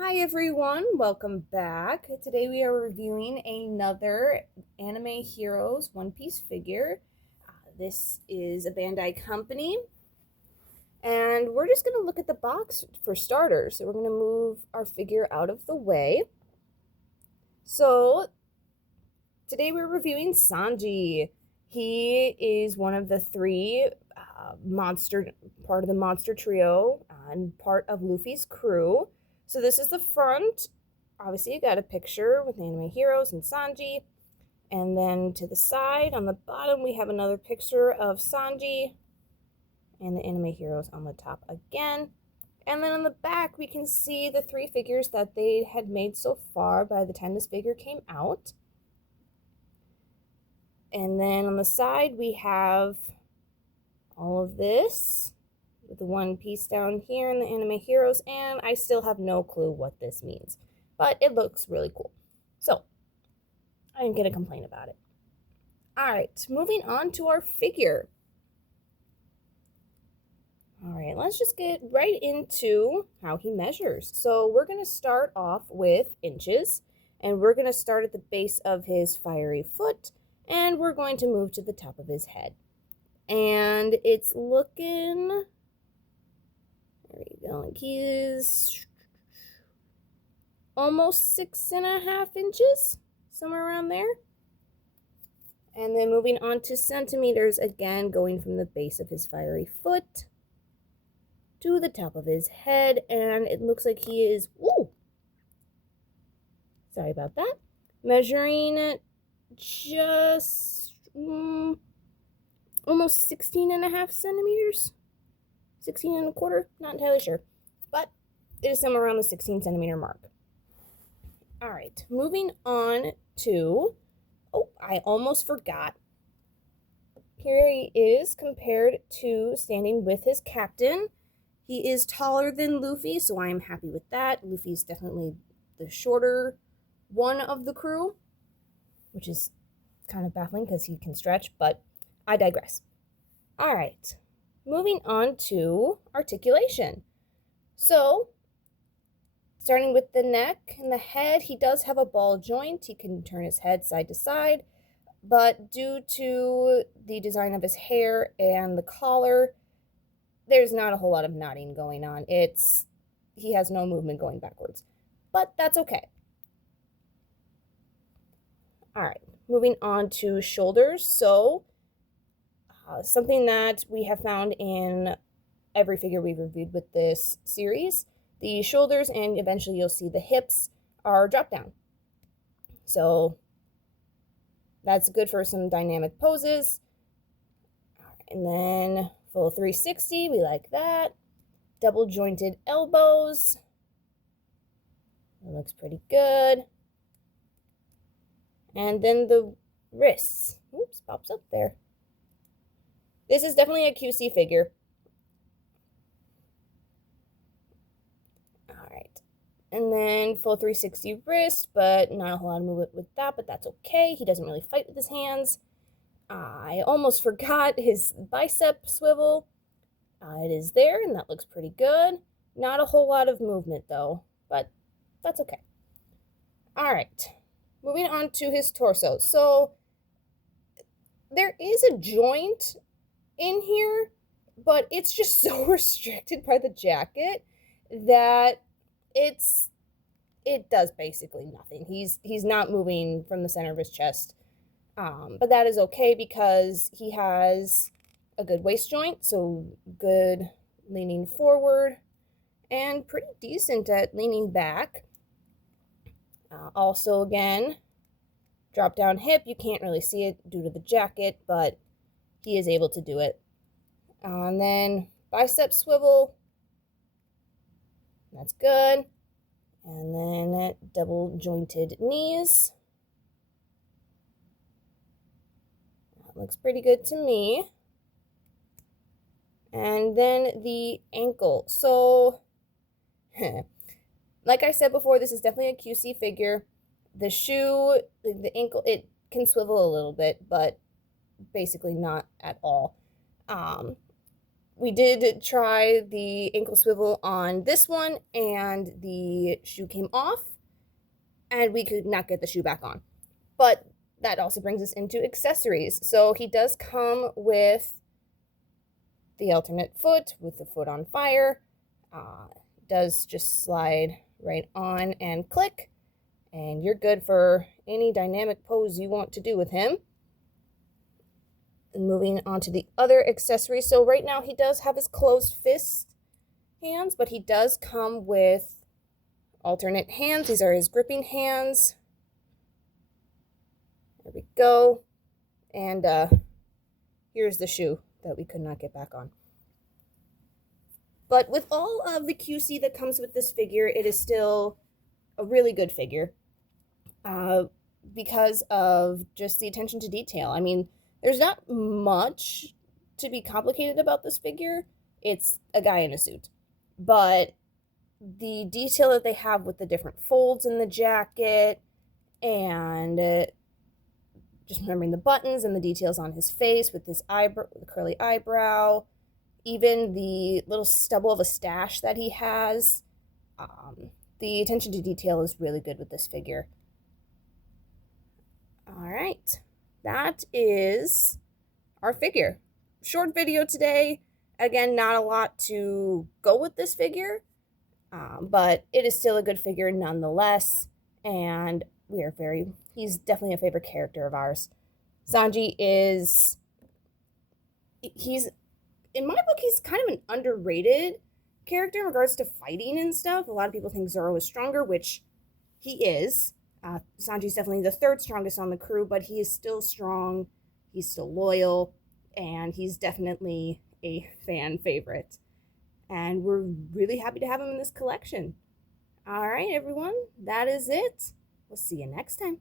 Hi everyone, welcome back. Today we are reviewing another Anime Heroes One Piece figure. This is a Bandai company, and we're just going to look at the box for starters. So we're going to move our figure out of the way. So today we're reviewing Sanji. He is one of the three part of the monster trio and part of Luffy's crew. So this is the front. Obviously, you got a picture with Anime Heroes and Sanji. And then to the side, on the bottom, we have another picture of Sanji and the Anime Heroes on the top again. And then on the back, we can see the three figures that they had made so far by the time this figure came out. And then on the side, we have all of this with the one piece down here in the Anime Heroes, and I still have no clue what this means, but it looks really cool. So I ain't gonna complain about it. All right, moving on to our figure. All right, let's just get right into how he measures. So we're gonna start off with inches, and we're gonna start at the base of his fiery foot, and we're going to move to the top of his head. And it's looking, there you go, like he's almost 6.5 inches, somewhere around there. And then moving on to centimeters, again, going from the base of his fiery foot to the top of his head, and it looks like he is, sorry about that, measuring just almost 16.5 centimeters, 16.25, not entirely sure, but it is somewhere around the 16 centimeter mark. All right, moving on to, I almost forgot. Here he is compared to standing with his captain. He is taller than Luffy, so I am happy with that. Luffy's definitely the shorter one of the crew, which is kind of baffling because he can stretch, but I digress. All right, moving on to articulation. So, starting with the neck and the head, he does have a ball joint. He can turn his head side to side, but due to the design of his hair and the collar, there's not a whole lot of nodding going on. He has no movement going backwards, but that's okay. All right, moving on to shoulders. So, something that we have found in every figure we've reviewed with this series, the shoulders and eventually you'll see the hips are drop down. So that's good for some dynamic poses. And then full 360, we like that. Double jointed elbows. It looks pretty good. And then the wrists. Oops, pops up there. This is definitely a QC figure. All right. And then full 360 wrist, but not a whole lot of movement with that, but that's okay. He doesn't really fight with his hands. I almost forgot his bicep swivel. It is there, and that looks pretty good. Not a whole lot of movement, though, but that's okay. All right. Moving on to his torso. So there is a joint in here, but it's just so restricted by the jacket that it does basically nothing. He's not moving from the center of his chest, but that is okay because he has a good waist joint, so good leaning forward and pretty decent at leaning back. Also, again, drop down hip. You can't really see it due to the jacket, but he is able to do it. And then bicep swivel. That's good. And then double jointed knees. That looks pretty good to me. And then the ankle. So, like I said before, this is definitely a QC figure. The shoe, the ankle, it can swivel a little bit, but basically not at all. We did try the ankle swivel on this one, and the shoe came off, and we could not get the shoe back on. But that also brings us into accessories. So he does come with the alternate foot with the foot on fire. Does just slide right on and click, and you're good for any dynamic pose you want to do with him. Moving on to the other accessories. So right now he does have his closed fist hands, but he does come with alternate hands. These are his gripping hands. There we go. And here's the shoe that we could not get back on. But with all of the QC that comes with this figure, it is still a really good figure because of just the attention to detail. I mean, there's not much to be complicated about this figure. It's a guy in a suit. But the detail that they have with the different folds in the jacket, and just remembering the buttons and the details on his face with his eyebrow, the curly eyebrow, even the little stubble of a stash that he has. The attention to detail is really good with this figure. All right. That is our figure. Short video today. Again, not a lot to go with this figure, but it is still a good figure nonetheless, and he's definitely a favorite character of ours. Sanji he's, in my book, he's kind of an underrated character in regards to fighting and stuff. A lot of people think Zoro is stronger, which he is. Sanji's definitely the third strongest on the crew, but he is still strong, he's still loyal, and he's definitely a fan favorite. And we're really happy to have him in this collection. All right, everyone, that is it. We'll see you next time.